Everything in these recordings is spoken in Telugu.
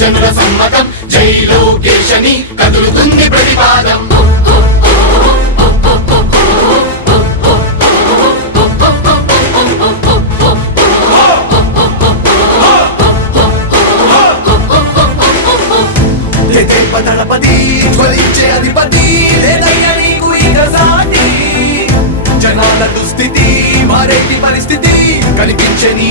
జనుల సమ్మతం. జై లోకేశని కదులుతుంది ప్రతిపాదం. తెగేప దళపతి జ్వలించే అధిపతి లేదయ్య నీకు ఇక సాటి జనాల దుస్థితి మారేటి పరిస్థితి కనిపించే నీ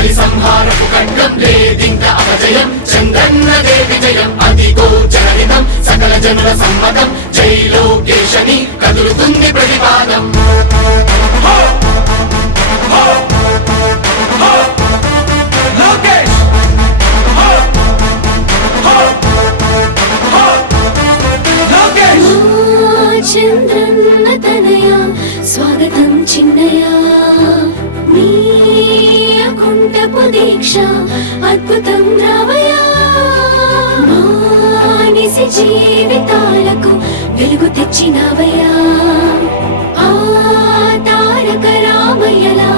కలి సంహారపు ఖడ్గం లేదింక అపజయం చంద్రన్నదే విజయం అదిగో జనహితం సకల జనుల సమ్మతం జై లోకేశని కదులుతుంది ప్రతిపాదం. దీక్ష అద్భుతం రావయా మానిసి జీవితాలకు వెలుగు తెచ్చినవయా ఆ తారక రామయ్యలా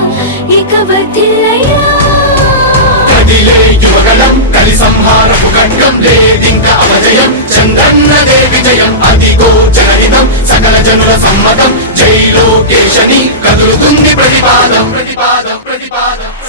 ఇక వర్తిల్లయ్యా కదిలే యువగలం కలి సంహారపు ఖడ్గం లేదింక అపజయం చంద్రన్నదే విజయం అదిగో జనహితం సకల జనుల సమ్మతం జై లోకేశని కదులుతుంది ప్రతిపాదం ప్రతిపాదం.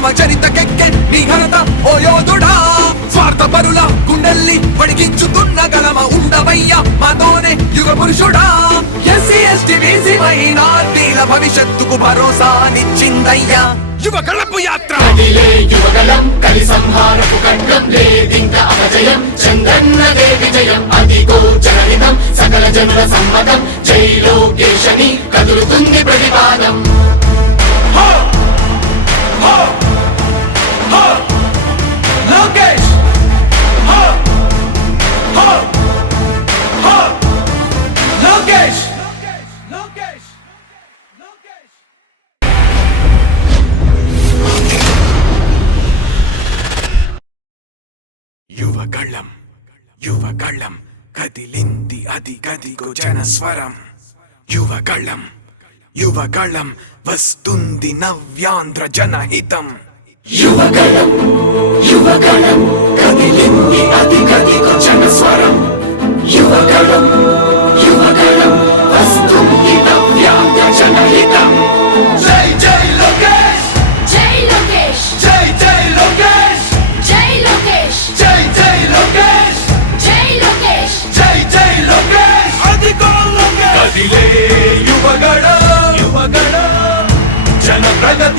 గర్జించుతున్న చరిత చరితకెక్కె నీ ఘనత ఓ యోధుడా. స్వార్థ పరుల గుండెల్ని పడిగించుతున్న గళమ ఉండవయ్య మాతోనే యుగ పురుషుడా. ఎస్సీ ఎస్టీ బీసీ మైనార్టీల భవిష్యత్తుకు భరోసానిచ్చిందయ్యా యువ కళపు యాత్ర. కదిలే యువగలం కలి సంహారపు ఖండం లేదింక అపజయం చంద్రన్నదే విజయం అదిగో జనహితం సకల జనుల సమ్మతం జై లోకేశని కదులుతుంది ప్రతిపాదం. కదిలింది అది గదిగో జనస్వరం. యువగళం యువగళం వస్తుంది నవ్యాంధ్ర జనహితం. యువగలం యువగలం కదిలింది అది గదిగో జనస్వరం.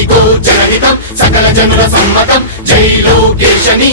చంద్రన్నదే జనహితం సకల జనుల సమ్మతం జై లోకేశని